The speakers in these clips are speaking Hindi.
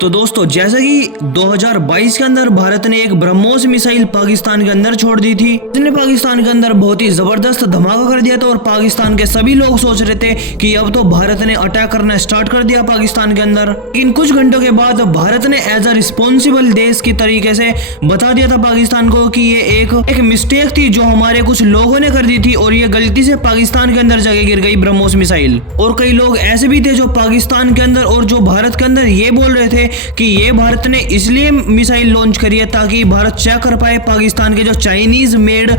तो दोस्तों जैसा कि 2022 के अंदर भारत ने एक ब्रह्मोस मिसाइल पाकिस्तान के अंदर छोड़ दी थी, जिसने पाकिस्तान के अंदर बहुत ही जबरदस्त धमाका कर दिया था और पाकिस्तान के सभी लोग सोच रहे थे कि अब तो भारत ने अटैक करना स्टार्ट कर दिया पाकिस्तान के अंदर। लेकिन कुछ घंटों के बाद भारत ने एज अ रिस्पॉन्सिबल देश की तरीके से बता दिया था पाकिस्तान को कि ये एक मिस्टेक थी जो हमारे कुछ लोगों ने कर दी थी और ये गलती से पाकिस्तान के अंदर जाके गिर गई ब्रह्मोस मिसाइल। और कई लोग ऐसे भी थे जो पाकिस्तान के अंदर और जो भारत के अंदर ये बोल रहे थे कि ये भारत ने इसलिए मिसाइल लॉन्च करी है ताकि भारत चेक कर पाए पाकिस्तान के जो चाइनीज मेड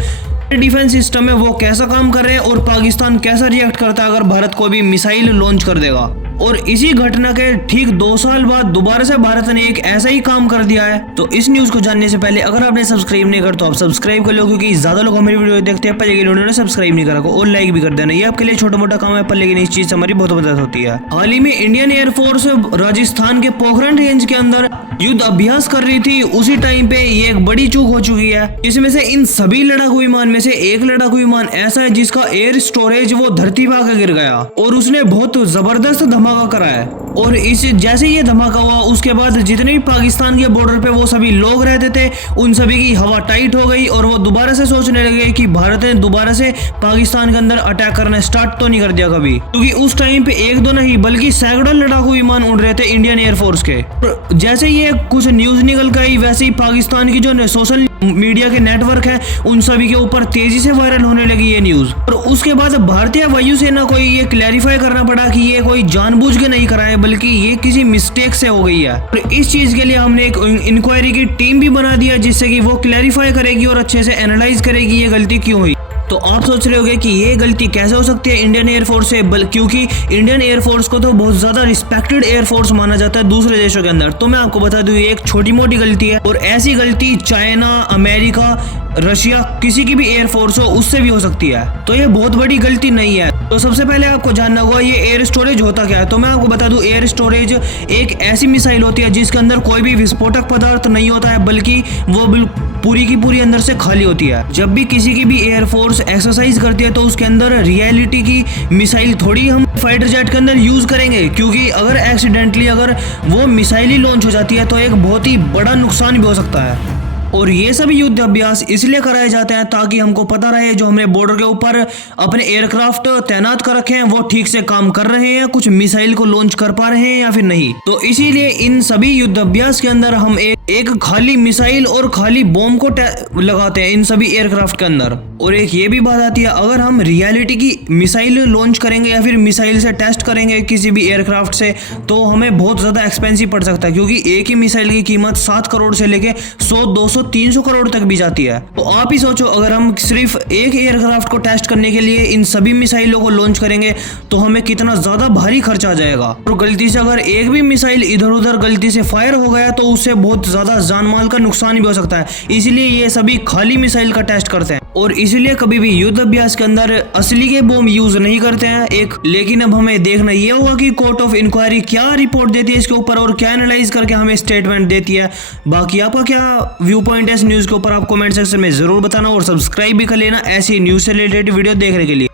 डिफेंस सिस्टम है वो कैसा काम कर रहे हैं और पाकिस्तान कैसा रिएक्ट करता है अगर भारत को भी मिसाइल लॉन्च कर देगा। और इसी घटना के ठीक 2 साल बाद दोबारा से भारत ने एक ऐसा ही काम कर दिया है। तो इस न्यूज को जानने से पहले अगर आपने सब्सक्राइब नहीं कर तो आप सब्सक्राइब कर लो, क्योंकि ज्यादा लोग हमारी वीडियो देखते हैं पर लेकिन उन्होंने सब्सक्राइब नहीं करा और लाइक भी कर देना। ये आपके लिए छोटा मोटा काम है पर लेकिन इस चीज से हमारी बहुत मदद होती है। हाल ही में इंडियन एयरफोर्स राजस्थान के पोखरण रेंज के अंदर युद्ध अभ्यास कर रही थी। उसी टाइम पे ये एक बड़ी चूक हो चुकी है, इसमें से इन सभी लड़ाकू विमान में से एक लड़ाकू विमान ऐसा है जिसका एयर स्टोरेज वो धरती पर आकर गिर गया और उसने बहुत जबरदस्त धमाका करा है। और इस जैसे ये धमाका हुआ उसके बाद जितने भी पाकिस्तान के बॉर्डर पे वो सभी लोग रहते थे उन सभी की हवा टाइट हो गई और वो दोबारा से सोचने लगे कि भारत ने दोबारा से पाकिस्तान के अंदर अटैक करना स्टार्ट तो नहीं कर दिया कभी, क्योंकि उस टाइम पे एक दो नहीं बल्कि सैकड़ों लड़ाकू विमान उड़ रहे थे इंडियन एयरफोर्स के। जैसे ये कुछ न्यूज निकल कर आई वैसे ही पाकिस्तान की जो सोशल मीडिया के नेटवर्क है उन सभी के ऊपर तेजी से वायरल होने लगी ये न्यूज। और उसके बाद भारतीय वायुसेना को ये क्लैरिफाई करना पड़ा कि ये कोई जानबूझ के नहीं करा है बल्कि ये किसी मिस्टेक से हो गई है। और इस चीज के लिए हमने एक इंक्वायरी की टीम भी बना दिया जिससे कि वो क्लैरिफाई करेगी और अच्छे से एनालाइज करेगी ये गलती क्यों हुई। तो आप सोच रहे होंगे कि ये गलती कैसे हो सकती है इंडियन एयरफोर्स से, क्योंकि इंडियन एयरफोर्स को तो बहुत ज्यादा रिस्पेक्टेड एयरफोर्स माना जाता है दूसरे देशों के अंदर। तो मैं आपको बता दूं ये एक छोटी मोटी गलती है और ऐसी गलती चाइना, अमेरिका, रशिया किसी की भी एयरफोर्स हो उससे भी हो सकती है। तो ये बहुत बड़ी गलती नहीं है। तो सबसे पहले आपको जानना होगा ये एयर स्टोरेज होता क्या है। तो मैं आपको बता दूं एयर स्टोरेज एक ऐसी मिसाइल होती है जिसके अंदर कोई भी विस्फोटक पदार्थ नहीं होता है बल्कि वो पूरी की पूरी अंदर से खाली होती है। जब भी किसी की भी एयरफोर्स एक्सरसाइज करती है तो उसके अंदर रियलिटी की मिसाइल थोड़ी हम फाइटर जेट के अंदर यूज करेंगे, क्योंकि अगर एक्सीडेंटली अगर वो मिसाइल ही लॉन्च हो जाती है तो एक बहुत ही बड़ा नुकसान भी हो सकता है। और ये सभी युद्ध अभ्यास इसलिए कराए जाते हैं ताकि हमको पता रहे जो हमने बॉर्डर के ऊपर अपने एयरक्राफ्ट तैनात कर रखे हैं वो ठीक से काम कर रहे हैं, कुछ मिसाइल को लॉन्च कर पा रहे हैं या फिर नहीं। तो इसीलिए इन सभी युद्ध अभ्यास के अंदर हम एक खाली मिसाइल और खाली बॉम्ब को लगाते हैं इन सभी एयरक्राफ्ट के अंदर। और एक ये भी बात आती है अगर हम रियलिटी की मिसाइल लॉन्च करेंगे या फिर मिसाइल से टेस्ट करेंगे किसी भी एयरक्राफ्ट से तो हमें बहुत ज्यादा एक्सपेंसिव पड़ सकता है, क्योंकि एक ही मिसाइल की कीमत 7 करोड़ से लेके 100, 200, 300 करोड़ तक भी जाती है। तो आप ही सोचो अगर हम सिर्फ एक एयरक्राफ्ट को टेस्ट करने के लिए इन सभी मिसाइलों को लॉन्च करेंगे तो हमें कितना ज्यादा भारी खर्चा आ जाएगा। और गलती से अगर एक भी मिसाइल इधर उधर गलती से फायर हो गया तो उससे बहुत ज्यादा जान माल का नुकसान भी हो सकता है। इसीलिए ये सभी खाली मिसाइल का टेस्ट करते हैं और इसलिए कभी भी युद्ध अभ्यास के अंदर असली के बम यूज नहीं करते हैं लेकिन अब हमें देखना ये होगा कि कोर्ट ऑफ इंक्वायरी क्या रिपोर्ट देती है इसके ऊपर और क्या एनालाइज करके हमें स्टेटमेंट देती है। बाकी आपका क्या व्यू पॉइंट है इस न्यूज के ऊपर आप कमेंट सेक्शन में जरूर बताना और सब्सक्राइब भी कर लेना ऐसी न्यूज से रिलेटेड वीडियो देखने के लिए।